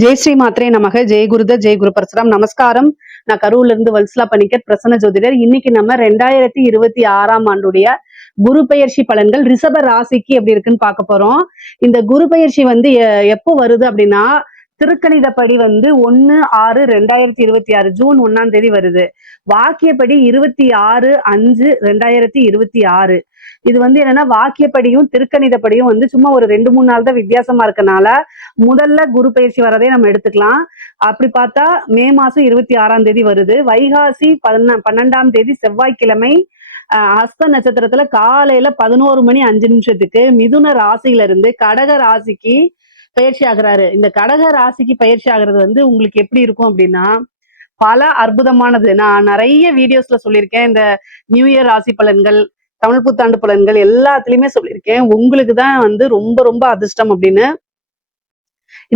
ஜெய் ஸ்ரீ மாத்ரே நமக. ஜெய் குருத ஜெய் குரு பரசுராம். நமஸ்காரம். நான் கரூர்ல இருந்து வல்சலா பணிக்கர், பிரசன்ன ஜோதிடர். இன்னைக்கு நம்ம 2026ஆம் ஆண்டுடைய குரு பெயர்ச்சி பலன்கள் ரிஷப ராசிக்கு எப்படி இருக்குன்னு பார்க்க போறோம். இந்த குரு பெயர்ச்சி வந்து எப்போ வருது அப்படின்னா, திருக்கணிதப்படி வந்து 1/6/2026 ஜூன் 1ஆம் தேதி வருது. வாக்கியப்படி 26/5/2026. இது வந்து என்னன்னா வாக்கியப்படியும் திருக்கணிதப்படியும் வந்து சும்மா ஒரு 2-3 நாள் தான் வித்தியாசமா இருக்கனால முதல்ல குரு பயிற்சி வரதே நம்ம எடுத்துக்கலாம். அப்படி பார்த்தா மே மாசம் 26ஆம் தேதி வருது. வைகாசி 12ஆம் தேதி செவ்வாய்க்கிழமை ஹஸ்த நட்சத்திரத்துல காலையில 11:05 மிதுன ராசியில இருந்து கடக ராசிக்கு பயிற்சி ஆகுறாரு. இந்த கடக ராசிக்கு பயிற்சி ஆகுறது வந்து உங்களுக்கு எப்படி இருக்கும் அப்படின்னா, பல அற்புதமானது. நான் நிறைய வீடியோஸ்ல சொல்லியிருக்கேன். இந்த நியூ இயர் ராசி பலன்கள், தமிழ் புத்தாண்டு பலன்கள் எல்லாத்துலயுமே சொல்லியிருக்கேன். உங்களுக்கு தான் வந்து ரொம்ப ரொம்ப அதிர்ஷ்டம் அப்படின்னு.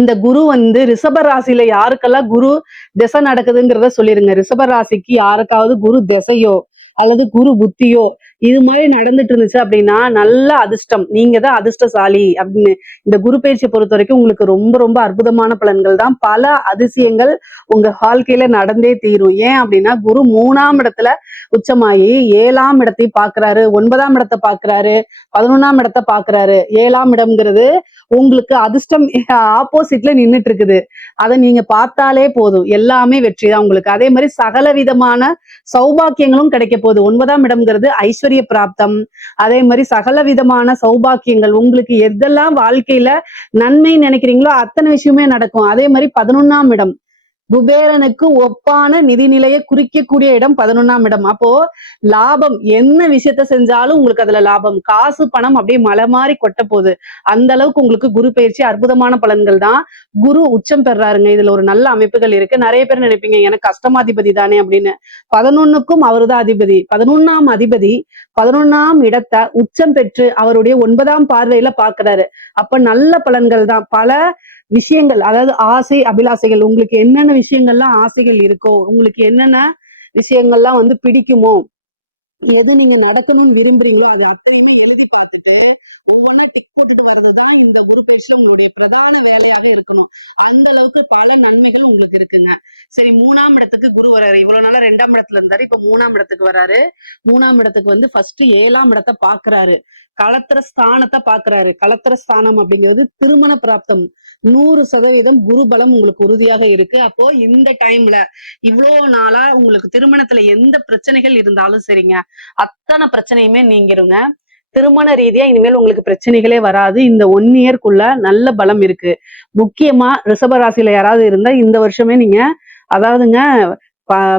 இந்த குரு வந்து ரிஷப ராசியில யாருக்கெல்லாம் குரு திசை நடக்குதுங்கிறத சொல்லிருங்க. ரிஷப ராசிக்கு யாருக்காவது குரு திசையோ அல்லது குரு புத்தியோ இது மாதிரி நடந்துட்டு இருந்துச்சு அப்படின்னா நல்ல அதிர்ஷ்டம், நீங்க தான் அதிர்ஷ்டசாலி அப்படின்னு. இந்த குரு பயிற்சியை பொறுத்த வரைக்கும் உங்களுக்கு ரொம்ப ரொம்ப அற்புதமான பலன்கள் தான். பல அதிசயங்கள் உங்க வாழ்க்கையில நடந்தே தீரும். ஏன் அப்படின்னா குரு 3ஆம் இடத்துல உச்சமாயி 7ஆம் இடத்தை பாக்குறாரு, 9ஆம் இடத்தை பாக்குறாரு, 11ஆம் இடத்தை பாக்குறாரு. 7ஆம் இடம்ங்கிறது உங்களுக்கு அதிர்ஷ்டம் ஆப்போசிட்ல நின்றுட்டு இருக்குது. அதை நீங்க பார்த்தாலே போதும், எல்லாமே வெற்றி தான் உங்களுக்கு. அதே மாதிரி சகல விதமான சௌபாக்கியங்களும் கிடைக்க போகுது. 9ஆம் இடம்ங்கிறது ஐஸ்வர்ய பிராப்தம். அதே மாதிரி சகல விதமான சௌபாக்கியங்கள் உங்களுக்கு எதெல்லாம் வாழ்க்கையில நன்மை நினைக்கிறீங்களோ அத்தனை விஷயமே நடக்கும். அதே மாதிரி 11ஆம் இடம் குபேரனுக்கு ஒப்பான நிதிநிலையை குறிக்கக்கூடிய இடம் 11ஆம் இடம். அப்போ லாபம், என்ன விஷயத்த செஞ்சாலும் உங்களுக்கு அதுல லாபம், காசு பணம் அப்படியே மலை மாதிரி கொட்ட போகுது. அந்த அளவுக்கு உங்களுக்கு குரு பயிற்சி அற்புதமான பலன்கள் தான். குரு உச்சம் பெறாருங்க. இதுல ஒரு நல்ல அமைப்புகள் இருக்கு. நிறைய பேர் நினைப்பீங்க எனக்கு அஷ்டமாதிபதி தானே அப்படின்னு. 11க்கும் அவருதான் அதிபதி. 11ஆம் அதிபதி 11ஆம் இடத்தை உச்சம் பெற்று அவருடைய 9ஆம் பார்வையில பாக்குறாரு. அப்ப நல்ல பலன்கள் தான். பல விஷயங்கள், அதாவது ஆசை அபிலாசைகள், உங்களுக்கு என்னென்ன விஷயங்கள்லாம் ஆசைகள் இருக்கோ, உங்களுக்கு என்னென்ன விஷயங்கள்லாம் வந்து பிடிக்குமோ, எது நீங்க நடக்கணும்னு விரும்புறீங்களோ அது அத்தனையுமே எழுதி பார்த்துட்டு ஒவ்வொன்னா டிக் போட்டுட்டு வர்றதுதான் இந்த குரு பயிற்சி உங்களுடைய பிரதான வேலையாக இருக்கணும். அந்த அளவுக்கு பல நன்மைகள் உங்களுக்கு இருக்குங்க. சரி, 3ஆம் இடத்துக்கு குரு வராரு. இவ்வளவு நாளா 2ஆம் இடத்துல இருந்தாரு, இப்ப 3ஆம் இடத்துக்கு வராரு. 3ஆம் இடத்துக்கு வந்து ஃபர்ஸ்ட் 7ஆம் இடத்தை பாக்குறாரு, களத்திர ஸ்தானத்தை பாக்குறாரு. களத்திர ஸ்தானம் அப்படிங்கிறது திருமண பிராப்தம். 100% குரு பலம் உங்களுக்கு உறுதியாக இருக்கு. அப்போ இந்த டைம்ல இவ்வளவு நாளா உங்களுக்கு திருமணத்துல எந்த பிரச்சனைகள் இருந்தாலும் சரிங்க, அத்தனை பிரச்சனையுமே நீங்கிருங்க. திருமண ரீதியா இனிமேல் உங்களுக்கு பிரச்சனைகளே வராது. இந்த 1 இயர்க்குள்ள நல்ல பலம் இருக்கு. முக்கியமா ரிஷபராசியில யாராவது இருந்தா இந்த வருஷமே நீங்க, அதாவதுங்க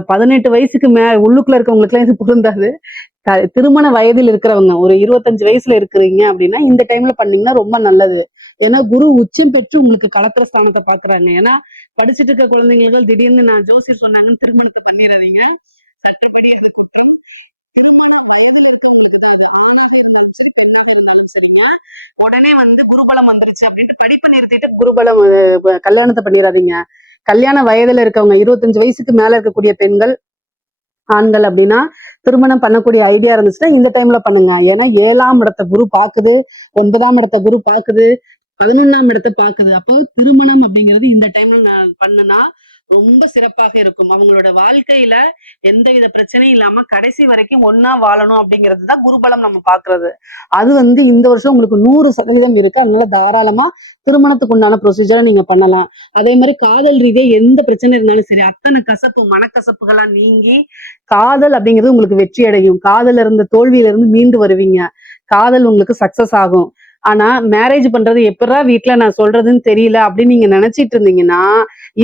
18 வயசுக்கு உள்ளுக்குள்ள இருக்கவங்களுக்கு எல்லாம் இது பொருந்தாது. திருமண வயதில் இருக்கிறவங்க, ஒரு 25 வயசுல இருக்கிறீங்க அப்படின்னா இந்த டைம்ல பண்ணீங்கன்னா ரொம்ப நல்லது. ஏன்னா குரு உச்சம் பெற்று உங்களுக்கு களத்திர ஸ்தானத்தை பாக்குறாங்க. ஏன்னா படிச்சுட்டு இருக்க குழந்தைங்களுக்கு திடீர்னு நான் ஜோசியர் சொன்னாங்கன்னு திருமணத்தை பண்ணிடாதீங்க. சட்டப்படி எடுத்துக்கிட்டு திருமண வயதில் இருக்கவங்களுக்கு தான் அது. ஆணாக இருந்தாலும் சரி பெண்ணாக இருந்தாலும் சரிங்க, உடனே வந்து குருபலம் வந்துருச்சு அப்படின்ட்டு படிப்பை நிறுத்திட்டு குருபலம் கல்யாணத்தை பண்ணிடாதீங்க. கல்யாண வயதுல இருக்கவங்க 25 வயசுக்கு மேல இருக்கக்கூடிய பெண்கள் ஆண்கள் அப்படின்னா திருமணம் பண்ணக்கூடிய ஐடியா இருந்துச்சுன்னா இந்த டைம்ல பண்ணுங்க. ஏன்னா 7ஆம் இடத்தை குரு பாக்குது, 9ஆம் இடத்தை குரு பாக்குது, 11ஆம் இடத்தை பாக்குது. அப்போ திருமணம் அப்படிங்கிறது இந்த டைம்ல பண்ணுனா ரொம்ப சிறப்பாக இருக்கும். அவங்களோட வாழ்க்கையில எந்தவித பிரச்சனையும் இல்லாம கடைசி வரைக்கும் ஒன்னா வாழணும் அப்படிங்கிறது தான் குருபலம் நம்ம பாக்குறது. அது வந்து இந்த வருஷம் உங்களுக்கு 100% இருக்கு. அதனால தாராளமா திருமணத்துக்கு உண்டான ப்ரொசீஜரை நீங்க பண்ணலாம். அதே மாதிரி காதல் ரீதியா எந்த பிரச்சனை இருந்தாலும் சரி, அத்தனை கசப்பு மனக்கசப்புகள்லாம் நீங்கி காதல் அப்படிங்கிறது உங்களுக்கு வெற்றி அடையும். காதல இருந்த தோல்வியில இருந்து மீண்டு வருவீங்க. காதல் உங்களுக்கு சக்சஸ் ஆகும். ஆனா மேரேஜ் பண்றது எப்படா வீட்டுல நான் சொல்றதுன்னு தெரியல அப்படின்னு நீங்க நினைச்சிட்டு இருந்தீங்கன்னா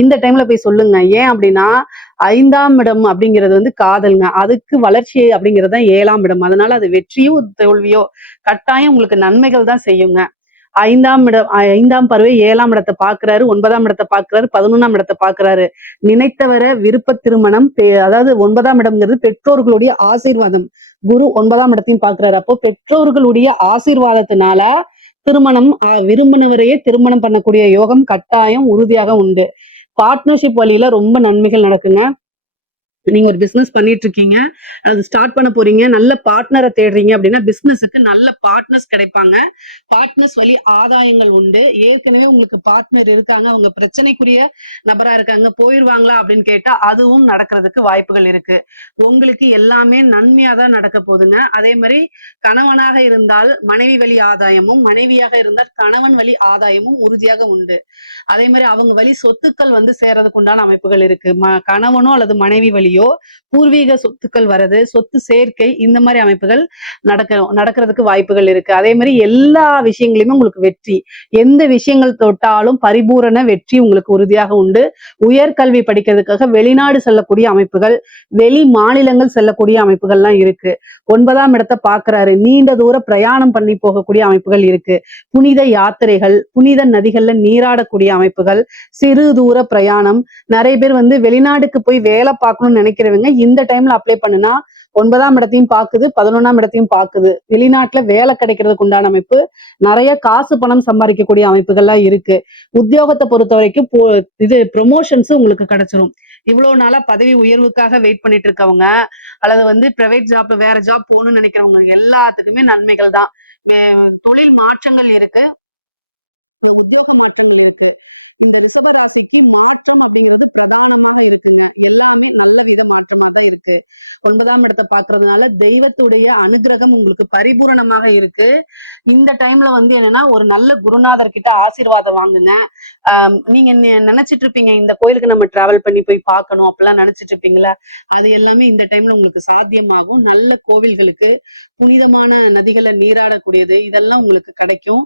இந்த டைம்ல போய் சொல்லுங்க. ஏன் அப்படின்னா 5ஆம் இடம் அப்படிங்கிறது வந்து காதல்ங்க, அதுக்கு வளர்ச்சி அப்படிங்கிறது தான் 7ஆம் இடம். அதனால அது வெற்றியோ தோல்வியோ கட்டாயம் உங்களுக்கு நன்மைகள் தான் செய்யுங்க. 5ஆம் பருவை 7ஆம் இடத்தை பாக்குறாரு, 9ஆம் இடத்தை பாக்குறாரு, 11ஆம் இடத்தை பாக்குறாரு. நினைத்தவர விருப்ப திருமணம். அதாவது 9ஆம் இடம்ங்கிறது பெற்றோர்களுடைய ஆசீர்வாதம். குரு 9ஆம் இடத்தையும் பாக்குறாரு. அப்போ பெற்றோர்களுடைய ஆசீர்வாதத்தினால திருமணம், விரும்பினவரையே திருமணம் பண்ணக்கூடிய யோகம் கட்டாயம் உறுதியாக உண்டு. பார்ட்னர்ஷிப் வழியில ரொம்ப நன்மைகள் நடக்குங்க. நீங்க ஒரு பிசினஸ் பண்ணிட்டு இருக்கீங்க. அது ஸ்டார்ட் பண்ண போறீங்க. நல்ல பார்ட்னர தேடுறீங்க அப்படின்னா, பிசினஸ்க்கு நல்ல பார்ட்னர்ஸ் கிடைப்பாங்க. பார்ட்னர்ஸ் வழி ஆதாயங்கள் உண்டு. ஏற்கனவே உங்களுக்கு பார்ட்னர் இருக்காங்க. அவங்க பிரச்சனைக்குரிய நபரா இருக்காங்க. போயிருவாங்களா அப்படின்னு கேட்டா, அதுவும் நடக்கிறதுக்கு வாய்ப்புகள் இருக்கு. உங்களுக்கு எல்லாமே நன்மையா தான் நடக்க போகுதுங்க. அதே மாரி கணவனாக இருந்தால் மனைவி வழி ஆதாயமும், மனைவியாக இருந்தால் கணவன் வழி ஆதாயமும் உறுதியாக உண்டு. அதே மாதிரி அவங்க வழி சொத்துக்கள் வந்து சேர்றதுக்கு உண்டான அமைப்புகள் இருக்கு. கணவனோ அல்லது மனைவி வழியோ பூர்வீக சொத்துக்கள் வர்றது, சொத்து சேர்க்கை, இந்த மாதிரி அமைப்புகள் நடக்கிறதுக்கு வாய்ப்புகள் இருக்கு. அதே மாதிரி எல்லா விஷயங்களையுமே உங்களுக்கு வெற்றி. எந்த விஷயங்கள் தொட்டாலும் பரிபூரண வெற்றி உங்களுக்கு உறுதியாக உண்டு. உயர்கல்வி படிக்கிறதுக்காக வெளிநாடு செல்லக்கூடிய அமைப்புகள், வெளி மாநிலங்கள் செல்லக்கூடிய அமைப்புகள்லாம் இருக்கு. 9ஆம் இடத்தை பாக்குறாரு. நீண்ட தூர பிரயாணம் பண்ணி போகக்கூடிய அமைப்புகள் இருக்கு. புனித யாத்திரைகள், புனித நதிகள்ல நீராடக்கூடிய அமைப்புகள், சிறு தூர பிரயாணம். நிறைய பேர் வந்து வெளிநாட்டுக்கு போய் வேலை பார்க்கணும்னு நினைக்கிறவங்க இந்த டைம்ல அப்ளை பண்ணுனா 9ஆம் இடத்தையும் பாக்குது, 11ஆம் இடத்தையும் பாக்குது. வெளிநாட்டுல வேலை கிடைக்கிறதுக்கு உண்டான அமைப்பு, நிறைய காசு பணம் சம்பாதிக்கக்கூடிய அமைப்புகள்லாம் இருக்கு. உத்தியோகத்தை பொறுத்த வரைக்கும் இது ப்ரொமோஷன்ஸ் உங்களுக்கு கிடைச்சிரும். இவ்வளவு நாளா பதவி உயர்வுக்காக வெயிட் பண்ணிட்டு இருக்கவங்க, அல்லது வந்து பிரைவேட் ஜாப் வேற ஜாப் போகணும்னு நினைக்கிறவங்க எல்லாத்துக்குமே நன்மைகள் தான். தொழில் மாற்றங்கள் இருக்கு, உத்தியோக மாற்றங்கள் இருக்கு. இந்த ரிஷபராசிக்கு மாற்றம் அப்படிங்கிறது பிரதானமாக இருக்குங்க. எல்லாமே நல்ல வித மாற்றங்கள் தான் இருக்கு. 9ஆம் இடத்தை பாக்குறதுனால தெய்வத்துடைய அனுகிரகம் உங்களுக்கு பரிபூரணமாக இருக்கு. இந்த டைம்ல வந்து என்னன்னா, ஒரு நல்ல குருநாதர் கிட்ட ஆசீர்வாதம் வாங்குங்க. நீங்க நினைச்சிட்டு இருப்பீங்க இந்த கோயிலுக்கு நம்ம டிராவல் பண்ணி போய் பார்க்கணும் அப்படிலாம் நினைச்சிட்டு இருப்பீங்களா, அது எல்லாமே இந்த டைம்ல உங்களுக்கு சாத்தியமாகும். நல்ல கோவில்களுக்கு, புனிதமான நதிகளை நீராடக்கூடியது, இதெல்லாம் உங்களுக்கு கிடைக்கும்.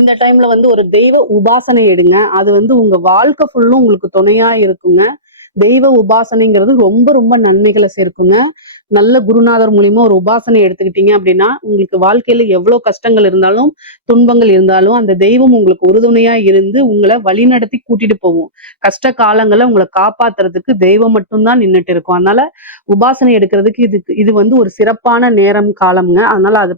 இந்த டைம்ல வந்து ஒரு தெய்வ உபாசனை எடுங்க. அது வந்து உங்க வாழ்க்கை ஃபுல்லும் உங்களுக்கு துணையா இருக்குங்க. தெய்வ உபாசனைங்கிறது ரொம்ப ரொம்ப நன்மைகளை சேர்க்குங்க. நல்ல குருநாதர் மூலியமா ஒரு உபாசனை எடுத்துக்கிட்டீங்க அப்படின்னா, உங்களுக்கு வாழ்க்கையில எவ்வளவு கஷ்டங்கள் இருந்தாலும், துன்பங்கள் இருந்தாலும், அந்த தெய்வம் உங்களுக்கு உறுதுணையா இருந்து உங்களை வழிநடத்தி கூட்டிட்டு போகும். கஷ்ட காலங்களை உங்களை காப்பாத்துறதுக்கு தெய்வம் மட்டும்தான் நின்றுட்டு இருக்கும். அதனால உபாசனை எடுக்கிறதுக்கு இது வந்து ஒரு சிறப்பான நேரம் காலம்ங்க. அதனால அது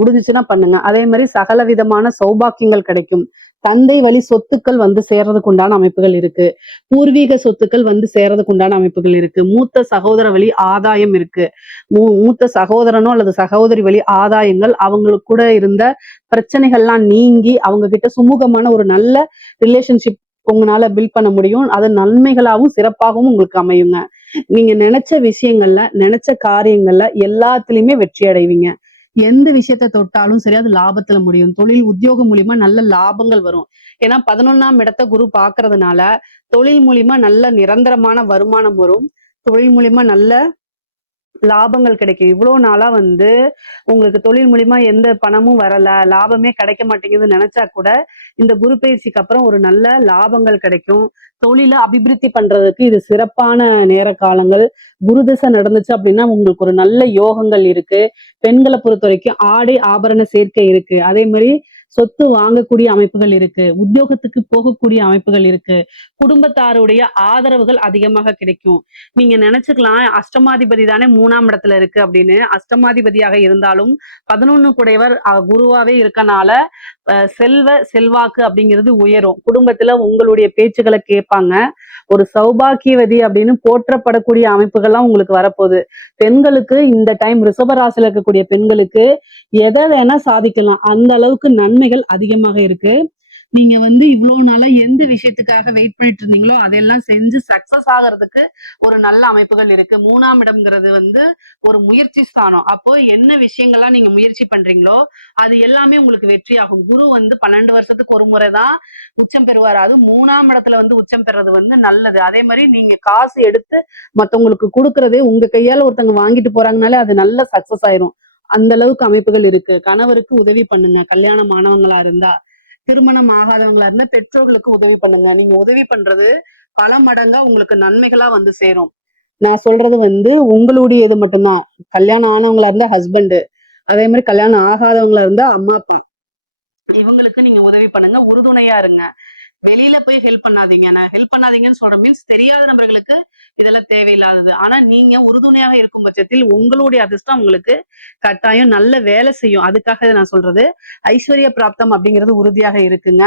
முடிஞ்சுச்சுன்னா பண்ணுங்க. அதே மாதிரி சகல விதமான சௌபாக்கியங்கள் கிடைக்கும். தந்தை வழி சொத்துக்கள் வந்து சேர்றதுக்கு உண்டான அமைப்புகள் இருக்கு. பூர்வீக சொத்துக்கள் வந்து சேர்றதுக்கு உண்டான அமைப்புகள் இருக்கு. மூத்த சகோதர வழி ஆதாயம் இருக்கு. மூத்த சகோதரனோ அல்லது சகோதரி வழி ஆதாயங்கள், அவங்களுக்கு கூட இருந்த பிரச்சனைகள்லாம் நீங்கி அவங்க கிட்ட சுமூகமான ஒரு நல்ல ரிலேஷன்ஷிப் உங்களால பில்ட் பண்ண முடியும். அது நன்மைகளாகவும் சிறப்பாகவும் உங்களுக்கு அமையுங்க. நீங்க நினைச்ச விஷயங்கள்ல, நினைச்ச காரியங்கள்ல எல்லாத்துலயுமே வெற்றி அடைவீங்க. எந்த விஷயத்த தொட்டாலும் சரி, அது லாபத்துல முடியும். தொழில் உத்தியோகம் மூலியமா நல்ல லாபங்கள் வரும். ஏன்னா 11ஆம் இடத்தை குரு பாக்குறதுனால தொழில் மூலியமா நல்ல நிரந்தரமான வருமானம் வரும். தொழில் மூலியமா நல்ல லாபங்கள் கிடைக்கும். இவ்வளவு நாளா வந்து உங்களுக்கு தொழில் மூலியமா எந்த பணமும் வரல, லாபமே கிடைக்க மாட்டேங்குதுன்னு நினைச்சா கூட இந்த குரு பயிற்சிக்கு அப்புறம் ஒரு நல்ல லாபங்கள் கிடைக்கும். தொழில அபிவிருத்தி பண்றதுக்கு இது சிறப்பான நேர காலங்கள். குரு திசை நடந்துச்சு அப்படின்னா உங்களுக்கு ஒரு நல்ல யோகங்கள் இருக்கு. பெண்களை பொறுத்த வரைக்கும் ஆடை ஆபரண சேர்க்கை இருக்கு. அதே மாதிரி சொத்து வாங்கக்கூடிய அமைப்புகள் இருக்கு. உத்தியோகத்துக்கு போகக்கூடிய அமைப்புகள் இருக்கு. குடும்பத்தாருடைய ஆதரவுகள் அதிகமாக கிடைக்கும். நீங்க நினைச்சுக்கலாம், அஷ்டமாதிபதி தானே 3ஆம் இடத்துல இருக்கு அப்படின்னு. அஷ்டமாதிபதியாக இருந்தாலும் 11 குடையவர் குருவாவே இருக்கனால செல்வாக்கு அப்படிங்கிறது உயரும். குடும்பத்துல உங்களுடைய பேச்சுக்களை கேட்பாங்க. ஒரு சௌபாக்கியவதி அப்படின்னு போற்றப்படக்கூடிய அமைப்புகள்லாம் உங்களுக்கு வரப்போகுது. பெண்களுக்கு இந்த டைம் ரிஷபராசில இருக்கக்கூடிய பெண்களுக்கு எதை வேணா சாதிக்கலாம். அந்த அளவுக்கு நன்மைகள் அதிகமாக இருக்கு. நீங்க வந்து இவ்வளவு நாளா எந்த விஷயத்துக்காக வெயிட் பண்ணிட்டு இருந்தீங்களோ அதெல்லாம் செஞ்சு சக்சஸ் ஆகிறதுக்கு ஒரு நல்ல அமைப்புகள் இருக்கு. 3ஆம் இடம்ங்கிறது வந்து ஒரு முயற்சி ஸ்தானம். அப்போ என்ன விஷயங்கள்லாம் நீங்க முயற்சி பண்றீங்களோ அது எல்லாமே உங்களுக்கு வெற்றி ஆகும். குரு வந்து 12 வருஷத்துக்கு ஒரு முறைதான் உச்சம் பெறுவார். அது 3ஆம் இடத்துல வந்து உச்சம் பெறது வந்து நல்லது. அதே மாதிரி நீங்க காசு எடுத்து மத்தவங்களுக்கு கொடுக்கறதே உங்க கையால ஒருத்தவங்க வாங்கிட்டு போறாங்கனாலே அது நல்ல சக்சஸ் ஆயிரும். அந்த அளவுக்கு அமைப்புகள் இருக்கு. கணவருக்கு உதவி பண்ணுங்க. கல்யாணம் ஆனவங்களா இருந்தா, திருமணம் ஆகாதவங்களா இருந்தா பெற்றோர்களுக்கு உதவி பண்ணுங்க. நீங்க உதவி பண்றது பல மடங்கா உங்களுக்கு நன்மைகளா வந்து சேரும். நான் சொல்றது வந்து உங்களுடைய இது மட்டும்தான். கல்யாணம் ஆனவங்களா இருந்தா ஹஸ்பண்ட், அதே மாதிரி கல்யாணம் ஆகாதவங்களா இருந்தா அம்மா அப்பா, இவங்களுக்கு நீங்க உதவி பண்ணுங்க. உறுதுணையா இருங்க. வெளியில போய் ஹெல்ப் பண்ணாதீங்க. நான் ஹெல்ப் பண்ணாதீங்கன்னு சொல்றேன் மீன்ஸ் தெரியாத நபர்களுக்கு இதெல்லாம் தேவையில்லாதது. ஆனா நீங்க உறுதுணையாக இருக்கும் பட்சத்தில் உங்களுடைய அதிர்ஷ்டம் உங்களுக்கு கட்டாயம் நல்ல வேலை செய்யும். அதுக்காக நான் சொல்றது. ஐஸ்வர்ய பிராப்தம் அப்படிங்கிறது உறுதியாக இருக்குங்க.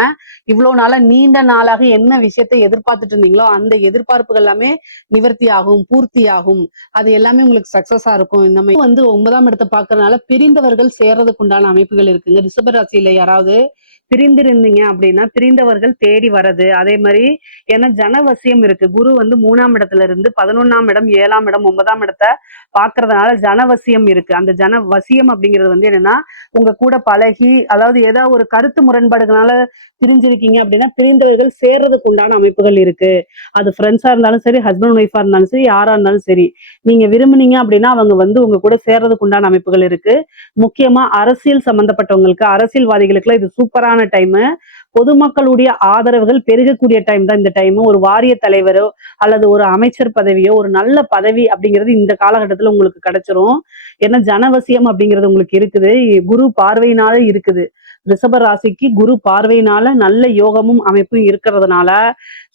இவ்வளவு நாளா நீண்ட நாளாக என்ன விஷயத்தை எதிர்பார்த்துட்டு இருந்தீங்களோ அந்த எதிர்பார்ப்புகள் எல்லாமே நிவர்த்தி ஆகும், பூர்த்தி ஆகும். அது எல்லாமே உங்களுக்கு சக்சஸா இருக்கும். இந்த மாதிரி வந்து 9ஆம் இடத்தை பார்க்கறதுனால பிரிந்தவர்கள் சேர்றதுக்கு உண்டான அமைப்புகள் இருக்குங்க. ரிஷபராசியில யாராவது பிரிந்திருந்தீங்க அப்படின்னா பிரிந்தவர்கள் தேடி வர்றது. அதே மாதிரி ஏன்னா ஜனவசியம் இருக்கு. குரு வந்து 3ஆம் இடத்துல இருந்து 11ஆம் இடம், 7ஆம் இடம், 9ஆம் இடத்தை பாக்குறதுனால ஜனவசியம் இருக்கு. அந்த ஜனவசியம் அப்படிங்கிறது வந்து என்னன்னா உங்க கூட பழகி அதாவது ஏதாவது ஒரு கருத்து முரண்பாடுகளால பிரிஞ்சிருக்கீங்க அப்படின்னா பிரிந்தவர்கள் சேர்றதுக்கு உண்டான அமைப்புகள் இருக்கு. அது ஃப்ரெண்ட்ஸா இருந்தாலும் சரி, ஹஸ்பண்ட் ஒய்ஃபா இருந்தாலும் சரி, யாரா இருந்தாலும் சரி, நீங்க விரும்புனீங்க அப்படின்னா அவங்க வந்து உங்க கூட சேர்றதுக்கு உண்டான அமைப்புகள் இருக்கு. முக்கியமா அரசியல் சம்பந்தப்பட்டவங்களுக்கு, அரசியல்வாதிகளுக்கு இது சூப்பரான டைம். பொதுமக்களுடைய ஆதரவுகள் பெருகக்கூடிய டைம் தான் இந்த டைம். ஒரு வாரிய தலைவரோ அல்லது ஒரு அமைச்சர் பதவியோ ஒரு நல்ல பதவி அப்படிங்கிறது இந்த காலகட்டத்துல உங்களுக்கு கிடைச்சிரும். ஏன்னா ஜனவசியம் அப்படிங்கிறது உங்களுக்கு இருக்குது. குரு பார்வையினால இருக்குது. ரிஷப ராசிக்கு குரு பார்வையினால நல்ல யோகமும் அமைப்பும் இருக்கிறதுனால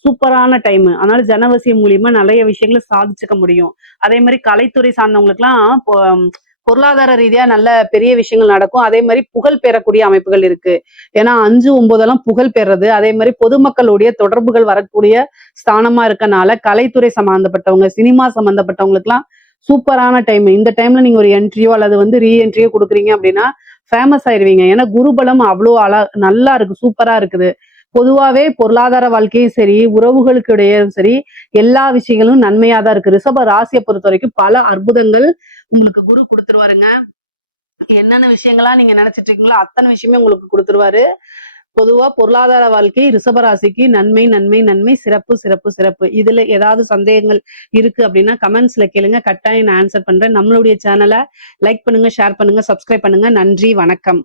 சூப்பரான டைம். அதனால ஜனவசியம் மூலியமா நிறைய விஷயங்களை சாதிச்சுக்க முடியும். அதே மாதிரி கலைத்துறை சார்ந்தவங்களுக்கு எல்லாம் பொருளாதார ரீதியா நல்ல பெரிய விஷயங்கள் நடக்கும். அதே மாதிரி புகழ் பெறக்கூடிய அமைப்புகள் இருக்கு. ஏன்னா 5, 9 புகழ் பெறது. அதே மாதிரி பொதுமக்களுடைய தொடர்புகள் வரக்கூடிய ஸ்தானமா இருக்கனால கலைத்துறை சம்பந்தப்பட்டவங்க, சினிமா சம்பந்தப்பட்டவங்களுக்கு எல்லாம் சூப்பரான டைம். இந்த டைம்ல நீங்க ஒரு என்ட்ரியோ அல்லது வந்து ரீஎன்ட்ரியோ கொடுக்குறீங்க அப்படின்னா ஃபேமஸ் ஆயிருவீங்க. ஏன்னா குருபலம் அவ்வளோ நல்லா இருக்கு, சூப்பரா இருக்குது. பொதுவாவே பொருளாதார வாழ்க்கையும் சரி, உறவுகளுக்கு இடையும் சரி, எல்லா விஷயங்களும் நன்மையா தான் இருக்கு. ரிஷப ராசியை பொறுத்த வரைக்கும் பல அற்புதங்கள் உங்களுக்கு குரு கொடுத்துருவாருங்க. என்னென்ன விஷயங்களா நீங்க நினைச்சிட்டு இருக்கீங்களோ அத்தனை விஷயமே உங்களுக்கு கொடுத்துருவாரு. பொதுவா பொருளாதார வாழ்க்கை ரிஷபராசிக்கு நன்மை நன்மை நன்மை, சிறப்பு சிறப்பு சிறப்பு. இதுல ஏதாவது சந்தேகங்கள் இருக்கு அப்படின்னா கமெண்ட்ஸ்ல கேளுங்க, கட்டாயம் நான் ஆன்சர் பண்றேன். நம்மளுடைய சேனலை லைக் பண்ணுங்க, ஷேர் பண்ணுங்க, சப்ஸ்கிரைப் பண்ணுங்க. நன்றி, வணக்கம்.